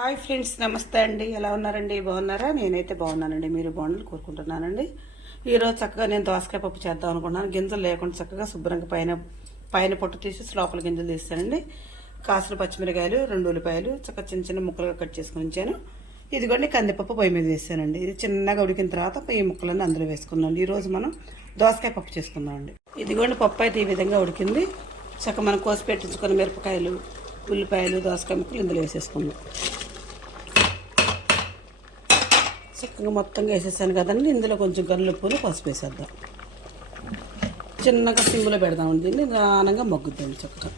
Hi friends, నమస్తే అండి. ఎలా ఉన్నారండి? బాగున్నారా? నేనైతే బాగున్నానండి. మీరు బాగుండాలని కోరుకుంటున్నానండి. ఈరోజు చక్కగా నేను దోసకాయ పప్పు చేద్దాం అనుకున్నాను. గింజలు లేకుండా చక్కగా శుభ్రంగా పైన పొట్టు తీసి లోపల గింజలు తీస్తానండి. కాసులు పచ్చిమిరకాయలు, 2 ఉల్లిపాయలు చక్కగా చిన్న చిన్న ముక్కలుగా కట్ చేసుకుని ఉంచాను. ఇదిగోండి కందిపప్పు పొయ్యి మీద వేసానండి. ఇది చిన్నగా ఉడికిన తర్వాత ఈ ముక్కలన్నీ అందులో వేసుకున్నాండి. ఈరోజు మనం దోసకాయ పప్పు చేసుకుందామండి. ఇదిగోండి పప్పు అయితే ఈ విధంగా ఉడికింది. చక్కగా మనం కోసి పెట్టించుకున్న మిరపకాయలు, ఉల్లిపాయలు, దోసకాయ ముక్కలు ఇందులో వేసేసుకుందాం. చక్కగా మొత్తంగా వేసేసాను కదండి. ఇందులో కొంచెం గల్లుప్పులు, పసుపు వేసేద్దాం. చిన్నగా సిమ్లో పెడదాం. దీన్ని నిదానంగా మగ్గుద్దాం చక్కగా.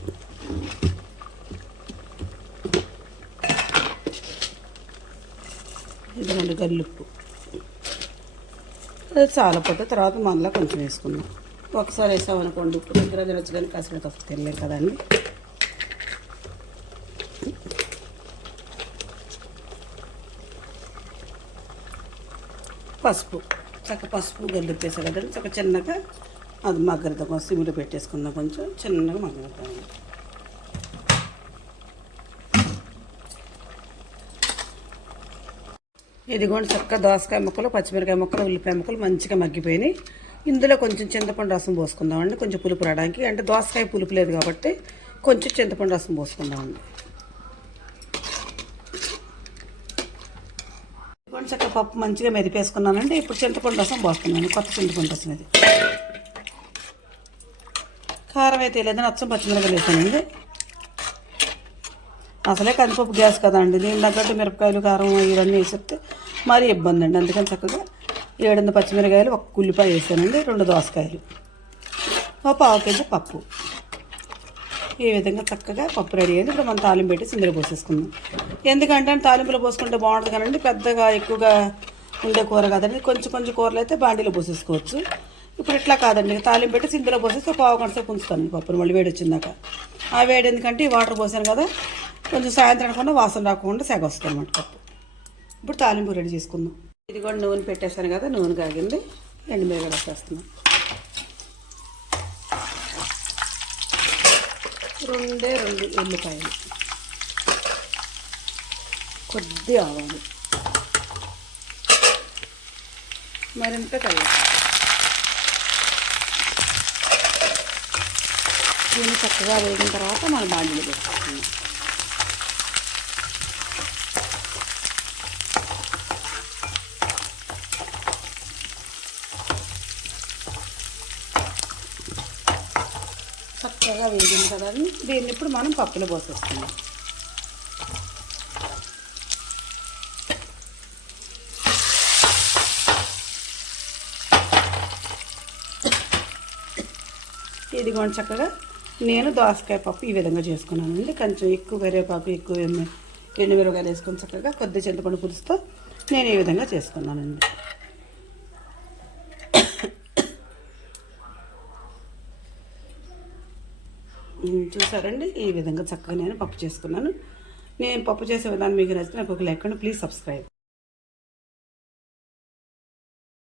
ఇదిగోండి గల్లుప్పు. అది చాలా పోతే తర్వాత మళ్ళీ కొంచెం వేసుకుందాం. ఒకసారి వేసామనుకోండి ఉప్పు దగ్గర తినచ్చు, కానీ కాసిన తప్పు తినలేం కదండి. పసుపు, పసుపు గల్లిప్పేసా కదండి. చిన్నగా అది మగ్గరిద్దాం. సిమ్లో పెట్టేసుకుందాం. కొంచెం చిన్నగా మగ్గరిద్దాం. ఇదిగోండి చక్కగా దోసకాయ ముక్కలు, పచ్చిమిరకాయ ముక్కలు, ఉల్లిపాయ ముక్కలు మంచిగా మగ్గిపోయినాయి. ఇందులో కొంచెం చింతపండు రసం పోసుకుందామండి. కొంచెం పులుపు రావడానికి. అంటే దోసకాయ పులుపు లేదు కాబట్టి కొంచెం చింతపండు రసం పోసుకుందామండి. చక్కగా పప్పు మంచిగా మెదిపేసుకున్నానండి. ఇప్పుడు చింతపండు రసం పోస్తున్నాను. కొత్త చింతపండు రసం ఇది. కారం అయితే లేదని అచ్చం పచ్చిమిరపకాయలు వేసానండి. అసలే కందిపప్పు గ్యాస్ కదా అండి. దీని తగ్గట్టు మిరపకాయలు, కారం ఇవన్నీ వేసేస్తే మరీ ఇబ్బంది అండి. అందుకని చక్కగా 7 పచ్చిమిరకాయలు, 1 ఉల్లిపాయ వేసానండి. 2 దోసకాయలు, 1/2 కేజీ పప్పు. ఈ విధంగా చక్కగా పప్పు రెడీ అయింది. ఇప్పుడు మనం తాలింపు పెట్టి ఇందులో పోసేసుకుందాం. ఎందుకంటే తాలింపులో పోసుకుంటే బాగుంటుంది కదండి. పెద్దగా ఎక్కువగా ఉండే కూర కదండి. కొంచెం కొంచెం కూరలు అయితే బాండీలో పోసేసుకోవచ్చు. ఇప్పుడు ఇట్లా కాదండి. తాలింపు పెట్టి ఇందులో పోసేసి 1/2 గంట సేపు ఉంచుతాను పప్పును. మళ్ళీ వేడి వచ్చిందాక. ఆ వేడి ఎందుకంటే ఈ వాటర్ పోసాను కదా, కొంచెం సాయంత్రం కన్నా వాసన రాకుండా సెగ వస్తుంది అన్నమాట పప్పు. ఇప్పుడు తాలింపు రెడీ చేసుకుందాం. ఇది కూడా నూనె పెట్టేశాను కదా, నూనె కాగింది. ఎండుమిరపకాయలు వేసేస్తున్నాం. 2 ఉల్లిపాయలు, కొద్ది ఆవాలు, మరింత కరివేపాకు. దీన్ని చక్కగా వేగిన తర్వాత మనం బాండీలో పెట్టుకుంటున్నాం. చక్కగా వేగింది కదండి. దీన్ని ఇప్పుడు మనం పప్పులో పోసేస్తున్నాం. ఇదిగోండి చక్కగా నేను దోసకాయ పప్పు ఈ విధంగా చేసుకున్నానండి. కొంచెం ఎక్కువ కరివేపాకు, ఎక్కువ ఎండుమిరపకాయలు వేసుకొని చక్కగా కొద్ది చింతపండు పులుసుతో నేను ఈ విధంగా చేసుకున్నానండి. చూసారండి, ఈ విధంగా చక్కగా నేను పప్పు చేసుకున్నాను. నేను పప్పు చేసే విధానం మీకు నచ్చితే నాకు ఒక లైక్ అండి. Please subscribe.